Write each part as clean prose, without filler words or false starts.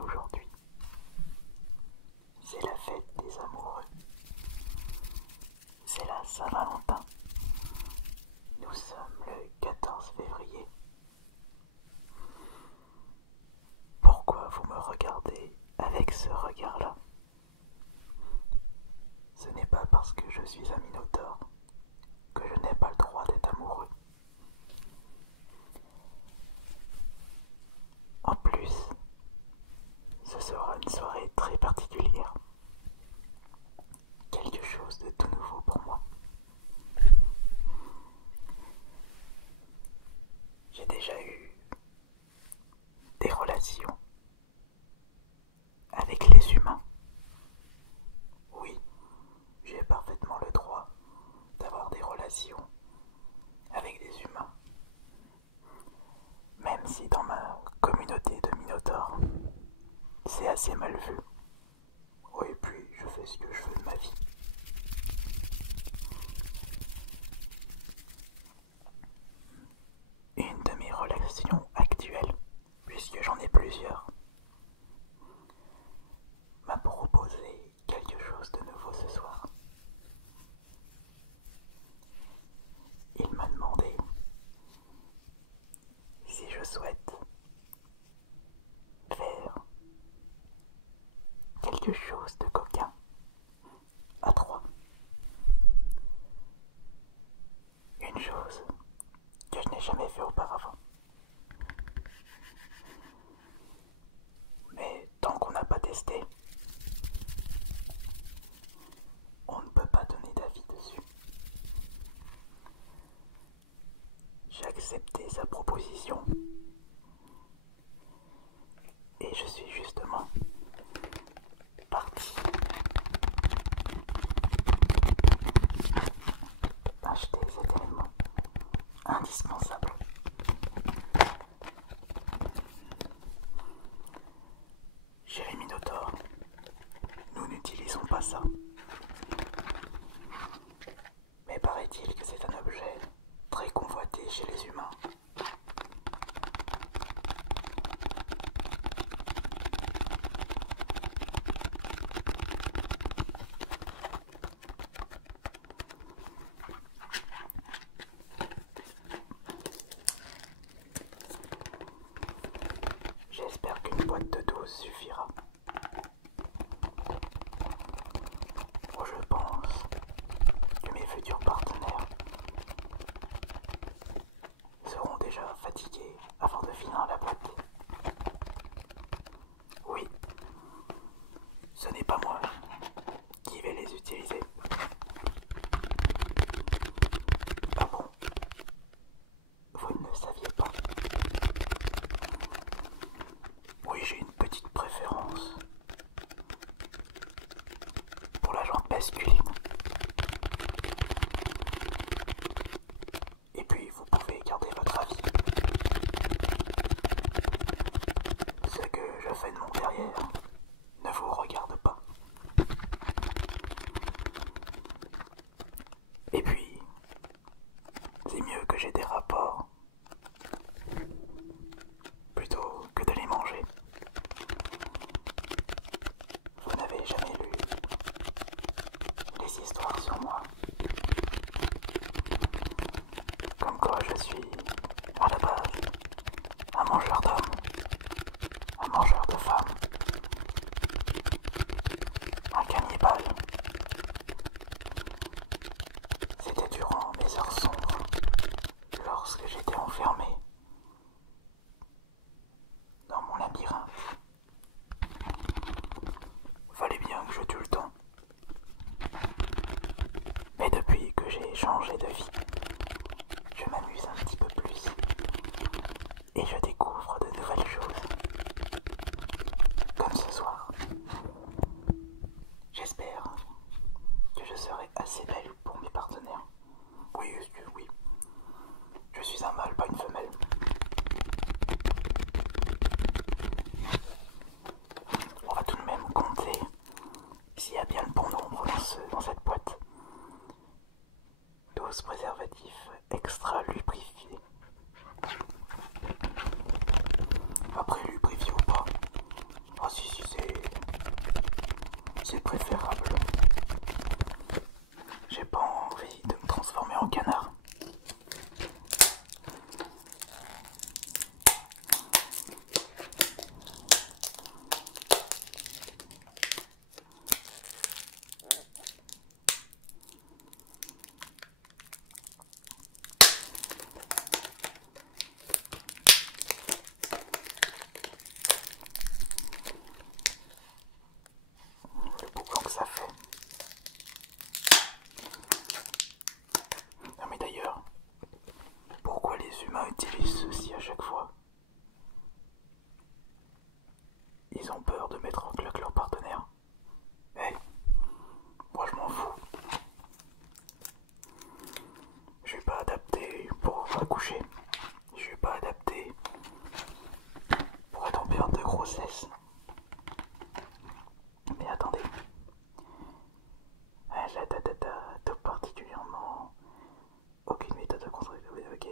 aujourd'hui. C'est la fête des amoureux. C'est la Saint-Valentin. Nous sommes le 14 février. Pourquoi vous me regardez avec ce regard-là? Ce n'est pas parce que je suis un minotaure que je n'ai pas le droit d'être amoureux. En plus, ce sera une soirée très particulière. Quelque chose de tout nouveau pour moi. J'ai déjà eu des relations avec les humains. Oui, j'ai parfaitement le droit d'avoir des relations avec des humains. Même si dans ma communauté de minotaures, c'est assez mal vu. Oui, et puis je fais ce que je veux de ma vie. Une de mes relations actuelles, puisque j'en ai plusieurs, m'a proposé quelque chose de nouveau ce soir. Il m'a demandé si je souhaite faire quelque chose de coquin à trois. Une chose que je n'ai jamais fait auparavant. Mais tant qu'on n'a pas testé, on ne peut pas donner d'avis dessus. J'ai accepté sa proposition et je suis justement parti acheter cet élément indispensable. Chez les Minotaures, nous n'utilisons pas ça. Mais paraît-il que c'est un objet très convoité chez les humains. J'espère qu'une boîte de 12 suffira. Je pense que mes futurs partenaires seront déjà fatigués avant de finir la boîte. Oui, ce n'est pas moi qui vais les utiliser. Ah bon? Vous ne le saviez pas? Oui, j'ai une petite préférence pour la jante masculine. Et puis, vous pouvez garder votre avis. Ce que je fais de mon derrière ne vous regarde pas. c'est préférable. J'ai pas envie de me transformer en canard. Le boucan que ça fait. Non mais d'ailleurs, pourquoi les humains utilisent ceci à chaque fois? Ils ont peur de mettre en claque leur partenaire. Hey, moi je m'en fous. Je suis pas adapté pour accoucher. Je suis pas adapté pour être en période de grossesse. Mais attendez. Tout particulièrement. Aucune méthode de contrôle. Ok.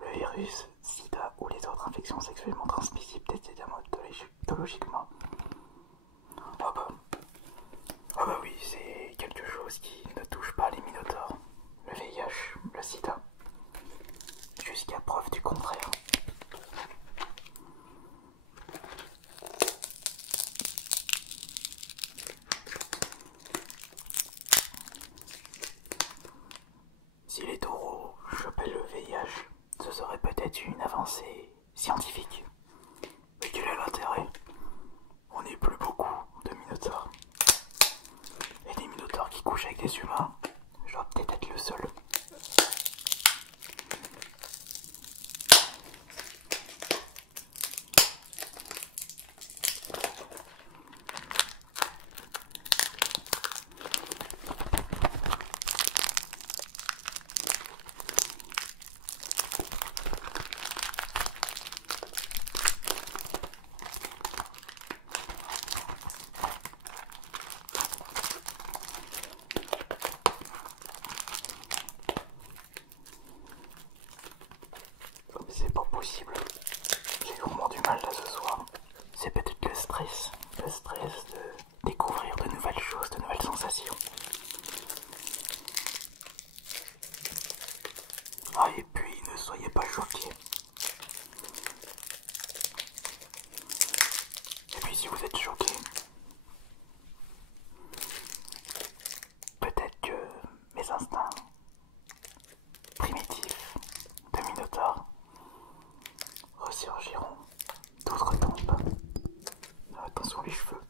Le virus, sida ou les autres infections sexuellement transmissibles testés dermatologiquement. Ah bah oui, c'est quelque chose qui ne touche pas les minotaures. Le VIH, le sida. Jusqu'à preuve du contraire. Si les taureaux chopaient le VIH, ce serait peut-être une avancée scientifique. Mais quel est l'intérêt? On n'est plus beaucoup de minotaures. Et les minotaures qui couchent avec des humains, je dois peut-être être le seul. C'est pas possible. J'ai vraiment du mal là ce soir. C'est peut-être le stress. Le stress de découvrir de nouvelles choses, de nouvelles sensations. Ah, et puis ne soyez pas choqués. Et puis si vous êtes choqués, peut-être que mes instincts primitifs de minotaure ressurgiront d'outre-tombe. Attention les cheveux.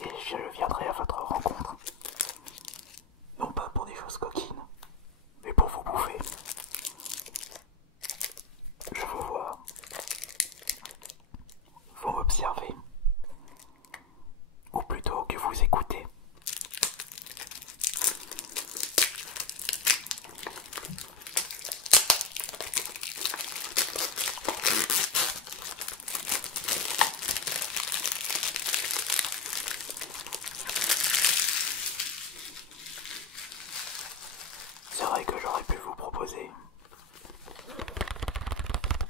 Et je viendrai à votre rencontre. Non pas pour des choses coquines, mais pour vous bouffer. Je vous vois. Vous m'observez. Ou plutôt que vous écoutez. C'est vrai que j'aurais pu vous proposer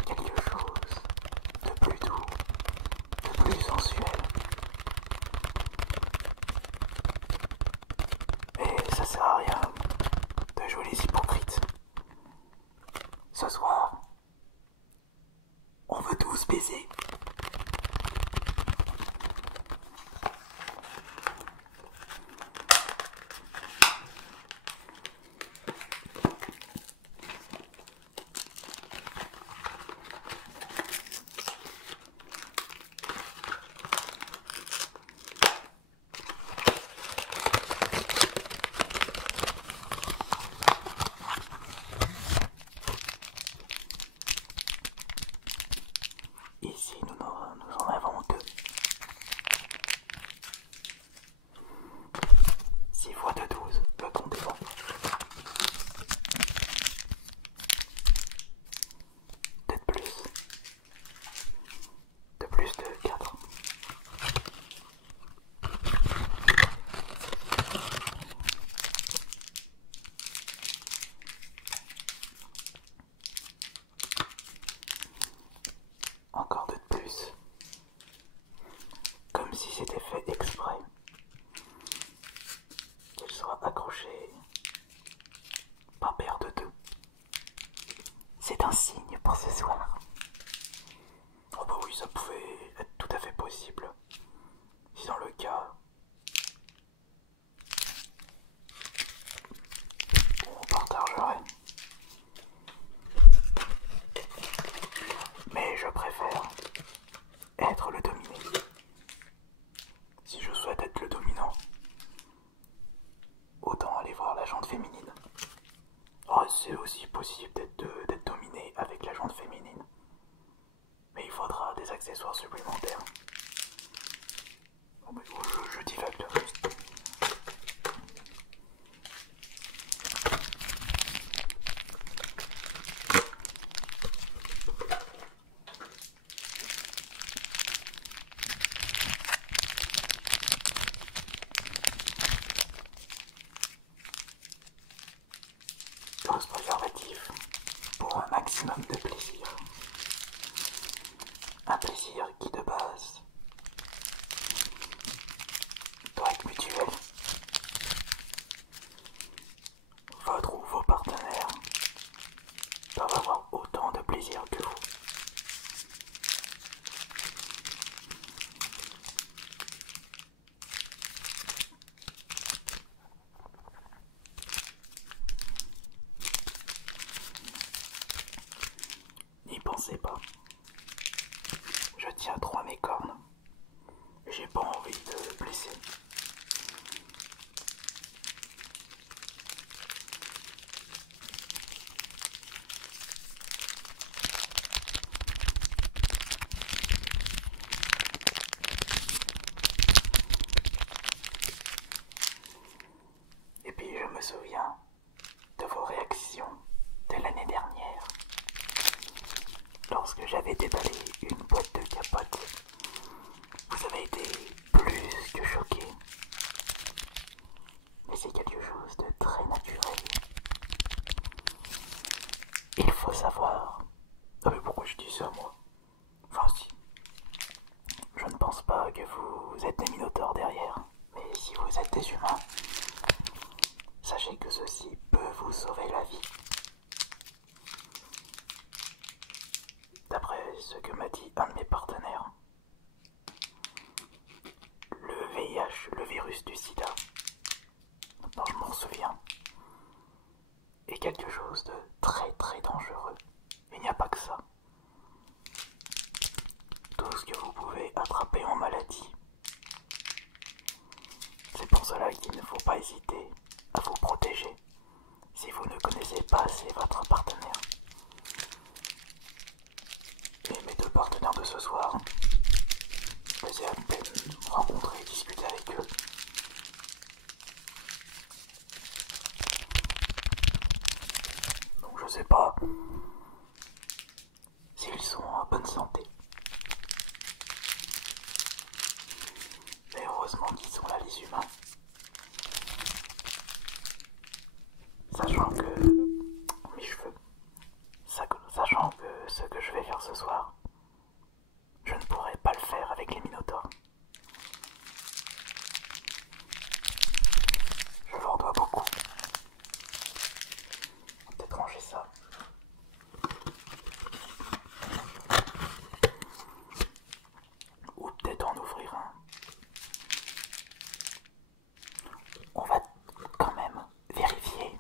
quelque chose de plus doux, de plus sensuel. Mais ça sert à rien de jouer les hypocrites. Ce soir, on veut tous baiser. Ici, nous en avons deux. 6 fois de 12, le compte est bon. Peut-être plus. De plus de 4. Encore deux de plus. c'était fait exprès qu'elle soit accrochée par paire de deux. C'est un signe pour ce soir. Oh bah oui, ça pouvait être tout à fait possible. Si dans le cas où on partagerait. Mais je préfère être le dominé. Si je souhaite être le dominant, autant aller voir la jante féminine. Oh, c'est aussi possible d'être dominé avec la jante féminine. Mais il faudra des accessoires supplémentaires. Oh, mais je divague le reste. Dose préservatif pour un maximum de plaisir. Un plaisir qui de base doit être mutuel. Votre ou vos partenaires doivent avoir autant de plaisir que vous. N'y pensez pas. Je tiens droit mes cornes. J'ai pas envie de blesser. Et puis je me souviens de vos réactions de l'année dernière. Lorsque j'avais déballé une boîte de capotes, vous avez été plus que choqués. Mais c'est quelque chose de très naturel. Il faut savoir. Ah mais pourquoi je dis ça moi? Enfin si. Je ne pense pas que vous êtes des minotaures derrière. Mais si vous êtes des humains, sachez que ceci peut vous sauver la vie. D'après ce que m'a dit un de mes partenaires, le VIH, le virus du sida, dont je m'en souviens, est quelque chose de très très dangereux. Il n'y a pas que ça. Tout ce que vous pouvez attraper en maladie. C'est pour cela qu'il ne faut pas hésiter à vous protéger si vous ne connaissez pas assez votre partenaire. Et mes deux partenaires de ce soir, je les ai à peine rencontrés et discutés avec eux. Donc je sais pas s'ils sont en bonne santé. Mais heureusement qu'ils sont là les humains. Sachant que mes cheveux, sachant que ce que je vais faire ce soir, je ne pourrai pas le faire avec les minotaures. Je leur dois beaucoup. On va peut-être ranger ça. Ou peut-être en ouvrir un. On va quand même vérifier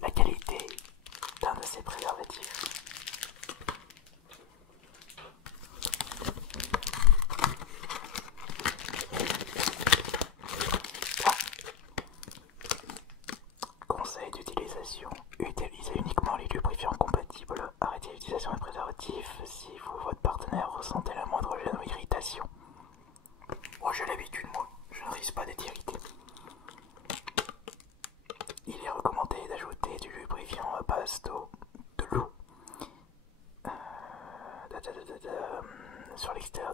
la qualité d'un de ces préservatifs. Conseil d'utilisation. Utilisez uniquement les lubrifiants compatibles. Arrêtez l'utilisation des préservatifs si vous, votre partenaire, ressentez la moindre gêne ou irritation. Moi j'ai l'habitude, moi. Je ne risque pas d'être irrité. Il est recommandé d'ajouter du lubrifiant à base de l'eau sur l'extérieur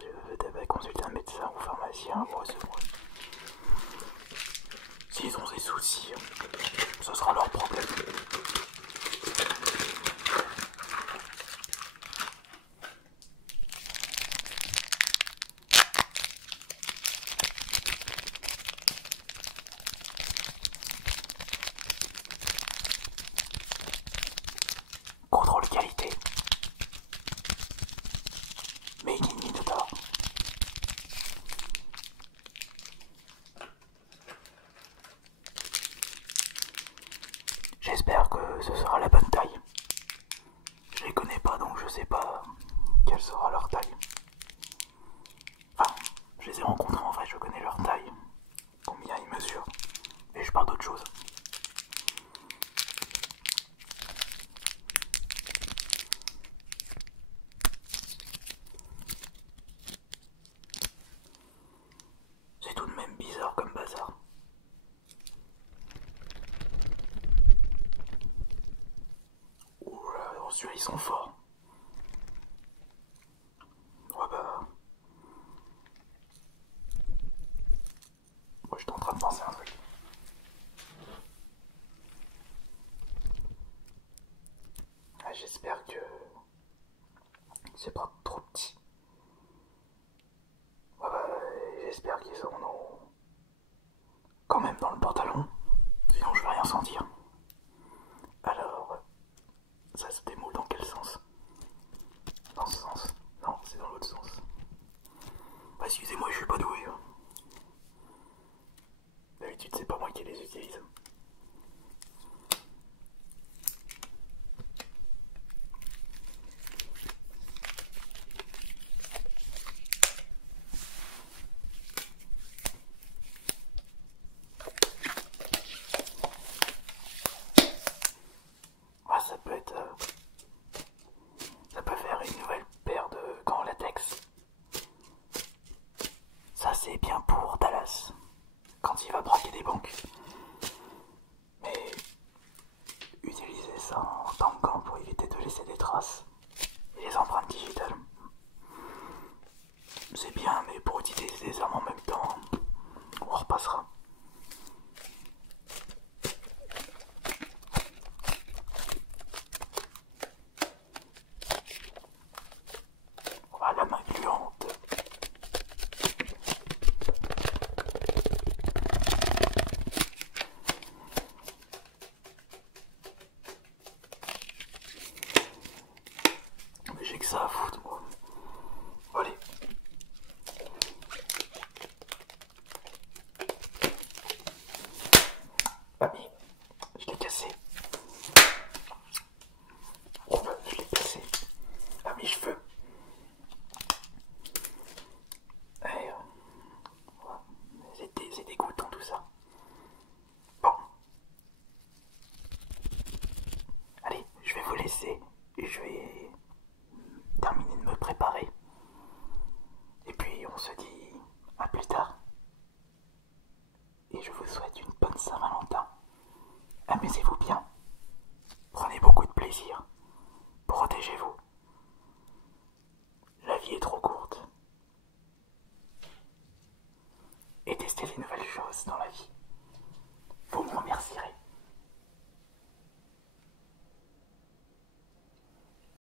consulter un médecin ou pharmacien. Oh, c'est bon. S'ils ont des soucis, ce sera leur problème. qualité. Made in Minotaur. J'espère que ce sera la bonne taille. Je les connais pas donc je sais pas quelle sera leur taille. Enfin, je les ai rencontrés en vrai, je connais leur taille. Combien ils mesurent. Mais je parle d'autre chose. C'est tout de même bizarre comme bazar. Oula, celui-là ils sont forts. Ouais bah... Moi j'étais en train de penser à un truc. Ah, j'espère que... c'est pas trop petit. Ouais bah... J'espère qu'ils seront quand même dans le pantalon. Sinon je vais rien sentir. Alors... ça se démoule dans quel sens? Dans ce sens? Non, c'est dans l'autre sens. Bah, excusez-moi, je suis pas doué. D'habitude, c'est pas moi qui les utilise. Ah, ça peut être... ça peut faire une nouvelle paire de gants en latex. Ça, c'est bien pour Dallas, quand il va braquer des banques. Mais utiliser ça en tant que gant pour éviter de laisser des traces et les empreintes digitales, c'est bien, mais pour utiliser des armes en même temps, on repassera. Ah, la main gluante. Mais j'ai que ça à foutre, moi. Allez. Ah mais, je l'ai cassé. Oh bah, je l'ai cassé. Ah mes cheveux. Allez, c'est dégoûtant tout ça. Bon. Allez, je vais vous laisser. Je vais terminer de me préparer. Et puis on se dit à plus tard. Et je vous souhaite une bonne Saint-Valentin. Amusez-vous bien. Prenez beaucoup de plaisir. Protégez-vous. La vie est trop courte. Et testez les nouvelles choses dans la vie.